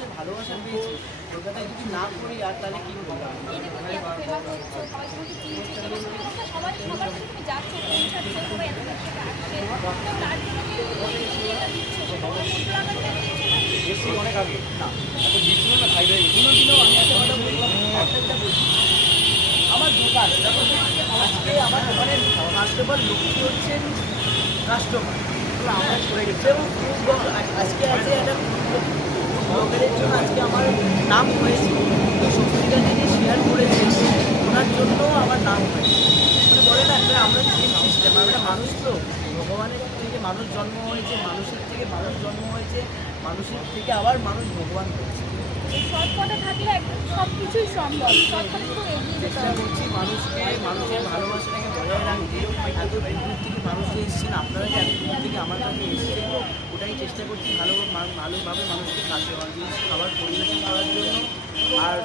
মানুষের ভালোবাসা পেয়েছি, কলকাতায় যদি না করি আর তাহলে কী করবো? এসছি অনেক আগে না এখন দিচ্ছিল না খাইবে কোনোদিনও আমি একটা কথা বলবো, একটা বলছি, আমার দোকান আজকে আমার দোকানের ফার্স্ট অফ অল লক্ষ্মী হচ্ছেন কাস্টমার। এবং আজকে আছে একটা ব্লগারের জন্য আজকে আমার নাম হয়েছে, সুস্মিতা দিদি শেয়ার করেছে, ওনার জন্য আমার নাম হয়েছে। মানে বলে না একটা আমরা সেম সিস্টেম, আমরা মানুষ তো, ভগবানের থেকে মানুষ জন্ম হয়েছে, মানুষের থেকে মানুষ জন্ম হয়েছে, মানুষের থেকে আবার মানুষ ভগবান হয়েছে। সৎ পথে থাকলে একদম সব কিছুই সম্ভব। সৎ পথে তো এগিয়ে যেতে চেষ্টা হবে। করছি মানুষকে, মানুষের ভালোবাসাটাকে বজায় রাখতে। এত দূর থেকে মানুষ যে এসেছেন, আপনারা যে এত দূর থেকে আমার কাছে এসেছেন, ওটাই চেষ্টা করছি ভালোভাবে মানুষকে জিনিস খাবার পরিবেশন করার জন্য। আর